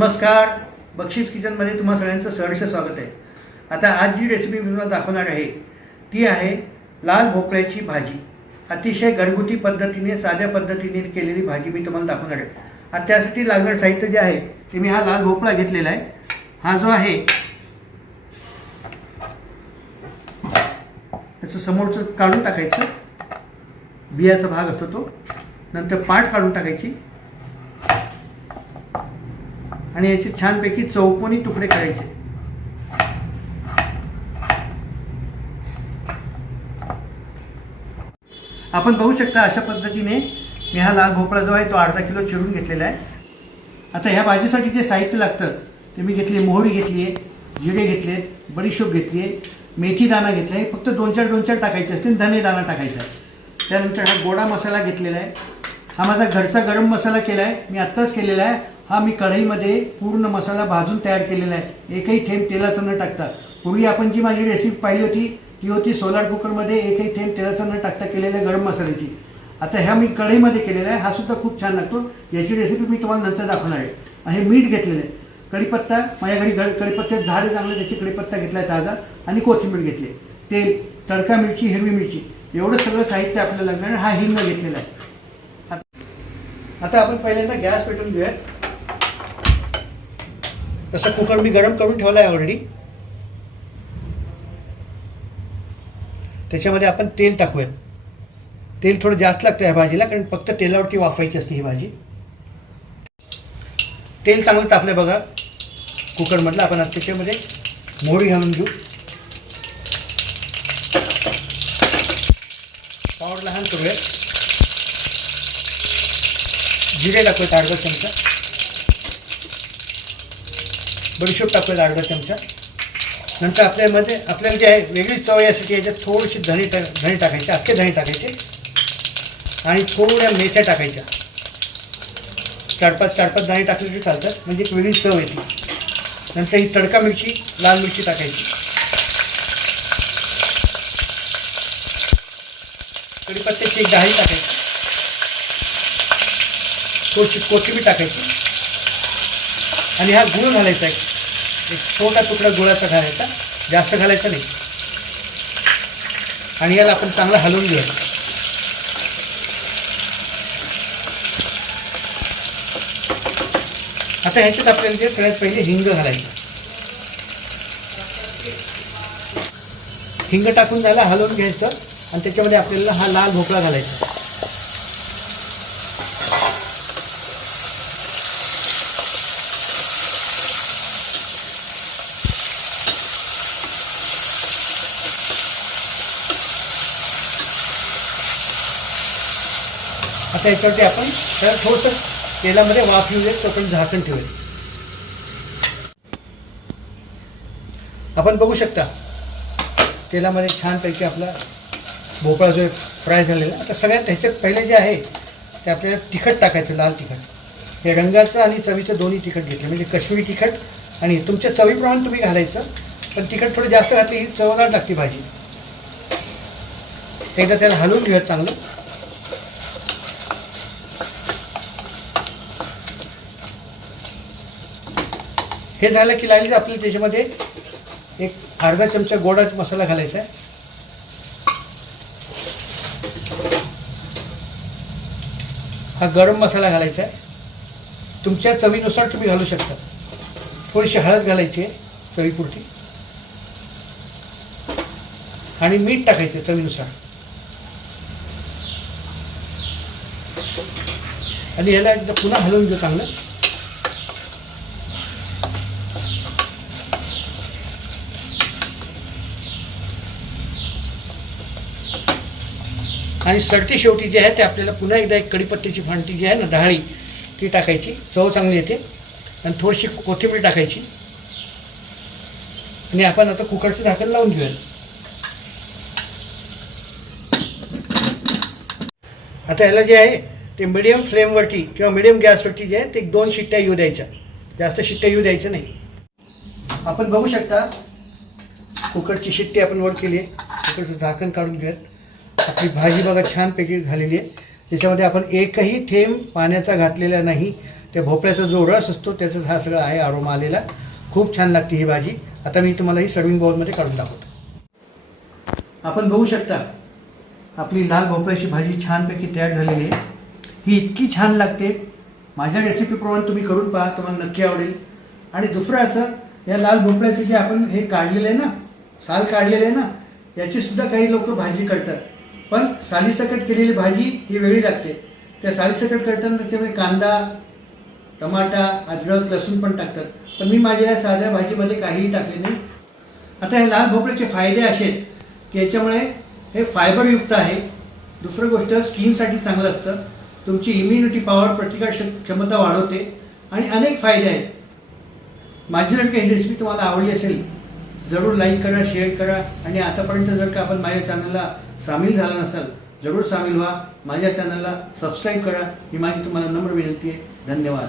नमस्कार. बक्षीस किचनमध्ये तुम्हा सगळ्यांचं सहर्ष स्वागत आहे. आता आज जी रेसिपी मी तुम्हाला दाखवणार आहे ती आहे लाल भोपळ्याची भाजी. अतिशय घरगुती पद्धतीने साध्या पद्धतीने केलेली भाजी मी तुम्हाला दाखवणार आहे. आता त्यासाठी लागणारं साहित्य जे आहे ते मी हा लाल भोपळा घेतलेला आहे. हा जो आहे त्याचं समोरचं काढून टाकायचं. बियाचा भाग असतो तो. नंतर पाठ काढून टाकायची. आणि याचे छानपैकी चौकोनी तुकडे करायचे. आपण बघू शकता अशा पद्धतीने मी हा लाल भोपळा जो आहे तो अर्धा किलो चिरून घेतलेला आहे. आता ह्या भाजीसाठी जे साहित्य लागतं ते मी घेतली मोहरी घेतली आहे जिरे घेतले बडीशोप घेतली आहे मेथी दाणा घेतला आहे फक्त दोन चार दोन चार टाकायचे असतील धने दाणा टाकायचा आहे. त्यानंतर हा गोडा मसाला घेतलेला आहे. हा माझा घरचा गरम मसाला केला आहे मी आत्ताच केलेला आहे. हा मी कढईमध्ये पूर्ण मसाला भाजून तयार केलेला आहे. एकही थेंब तेलाचं न टाकता. पूर्वी आपण जी माझी रेसिपी पाहिली होती ती होती सोलार कुकरमध्ये एकही थेंब तेलाचं न टाकता केलेल्या गरम मसाल्याची. आता ह्या मी कढईमध्ये केलेला आहे हा सुद्धा खूप छान लागतो. याची रेसिपी मी तुम्हाला नंतर दाखवणार आहे. हे मीठ घेतलेलं आहे. कढीपत्ता माझ्या घरी गड कढीपत्त्यात झाड चांगलं त्याची कढीपत्ता घेतला आहे ताजा. आणि कोथिंबीर घेतली. तेल तडका मिरची हिरवी मिरची. एवढं सगळं साहित्य आपल्याला लागणार हा हिंग घेतलेला आहे. आता- आता आपण पहिल्यांदा गॅस पेटवून घेऊयात. तसं कुकर मी गरम करून ठेवला आहे ऑलरेडी त्याच्यामध्ये आपण तेल टाकूयात. तेल थोडं जास्त लागतं ह्या भाजीला कारण फक्त तेलावरती वाफायची असते ही भाजी. तेल चांगलं तापलं बघा. कुकरमधलं आपण आता त्याच्यामध्ये मोहरी घालून घेऊ. पावड लहान करूयात. जिरे टाकूयात अर्धा चमचा. बडीशोप टाकूया अर्धा चमचा. नंतर आपल्यामध्ये आपल्याला जे आहे वेगळी चव यासाठी याच्यात थोडीशी धणी टा धणे टाकायचे अख्खे धणे टाकायचे. आणि थोड्या मेथ्या टाकायच्या. चार पाच चार पाच दाणे टाकले तरी चालतात. म्हणजे एक वेगळी चव येते. नंतर ही तडका मिरची लाल मिरची टाकायची. कडीपत्त्याची एक डाळी टाकायची. थोडीशी कोथिंबीर टाकायची. आणि हा गुळ घालायचा आहे एक छोटा तुकडा गुळाचा घालायचा. जास्त घालायचा नाही. आणि याला आपण चांगला हलवून घेऊया. आता ह्याच्यात आपल्याला जे सगळ्यात पहिले हिंग घालायचं. हिंग टाकून झाला हलवून घ्यायचं. आणि त्याच्यामध्ये आपल्याला हा लाल भोपळा घालायचा. आता याच्यावरती आपण त्याला थोडंसं तेलामध्ये वाफ येऊ देत आपण झाकण ठेवूया. आपण बघू शकता तेलामध्ये छानपैकी आपला भोपळा जो आहे फ्राय झालेला. आता सगळ्यात ह्याच्यात पहिले जे आहे ते आपल्याला तिखट टाकायचं लाल तिखट. हे रंगाचं आणि चवीचं दोन्ही तिखट घेतलं. म्हणजे कश्मीरी तिखट आणि तुमच्या चवीप्रमाणे तुम्ही घालायचं पण तिखट थोडं जास्त घातली ही चवदार लागते भाजी. एकदा त्याला हलवून घेऊयात चांगलं. हे झालं की लागलीच आपल्याला त्याच्यामध्ये. एक अर्धा चमचा गोडा मसाला घालायचा आहे. हा गरम मसाला घालायचा आहे. तुमच्या चवीनुसार तुम्ही घालू शकता. थोडीशी हळद घालायची आहे चवीपुरती. आणि मीठ टाकायचं चवीनुसार. आणि ह्याला एकदा पुन्हा हलवून घेऊ चांगलं. आणि सरती शेवटी जी आहे ते आपल्याला पुन्हा एकदा एक कडीपत्त्याची फांटी जी आहे ना डहाळी ती टाकायची. चव चांगली येते. आणि थोडीशी कोथिंबीर टाकायची. आणि आपण आता कुकरचं झाकण लावून घेऊया. आता याला जे आहे ते मिडियम फ्लेमवरती किंवा मिडियम गॅसवरती जे आहे ते एक दोन शिट्ट्या येऊ द्यायच्या. जास्त शिट्ट्या येऊ द्यायच्या नाही. आपण बघू शकता कुकरची शिट्टी आपण वर केली कुकरचं झाकण काढून घेऊयात. आपली भाजी बघा छानपैकी झालेली आहे. त्याच्यामध्ये आपण एकही थेंब पाण्याचा घातलेला नाही. त्या भोपळ्याचा जो रस असतो त्याचा हा सगळा आहे आरोमा आलेला. खूप छान लागते ही भाजी. आता मी तुम्हाला ही सर्विंग बाउलमध्ये काढून दाखवतो. आपण बघू शकता आपली लाल भोपळ्याची भाजी छानपैकी तयार झालेली आहे. ही इतकी छान लागते. माझ्या रेसिपीप्रमाणे तुम्ही करून पहा तुम्हाला नक्की आवडेल. आणि दुसरं असं या लाल भोपळ्याचे जे आपण हे काढलेलं आहे ना साल काढलेलं आहे ना याचीसुद्धा काही लोक भाजी करतात. पण सालीसकट केलेली भाजी ही वेगळी लागते. त्या सालीसकट करताना त्याच्यामध्ये म्हणजे कांदा टमाटा अद्रक लसूण पण टाकतात. पण मी माझ्या या साध्या भाजीमध्ये काहीही टाकले नाही. आता हे लाल भोपळ्याचे फायदे असे आहेत की याच्यामुळे हे फायबरयुक्त आहे. दुसरं गोष्ट स्किनसाठी चांगलं असतं. तुमची इम्युनिटी पॉवर प्रतिकार क्षमता वाढवते. आणि अनेक फायदे आहेत. माझी जर काही रेसिपी तुम्हाला आवडली असेल जरूर लाईक करा शेअर करा. आणि आतापर्यंत जर का आपण माझ्या चॅनलला सामील झाला नसाल जरूर सामील व्हा. माझ्या चॅनलला सबस्क्राईब करा. ही माझी तुम्हाला नम्र विनंती आहे. धन्यवाद.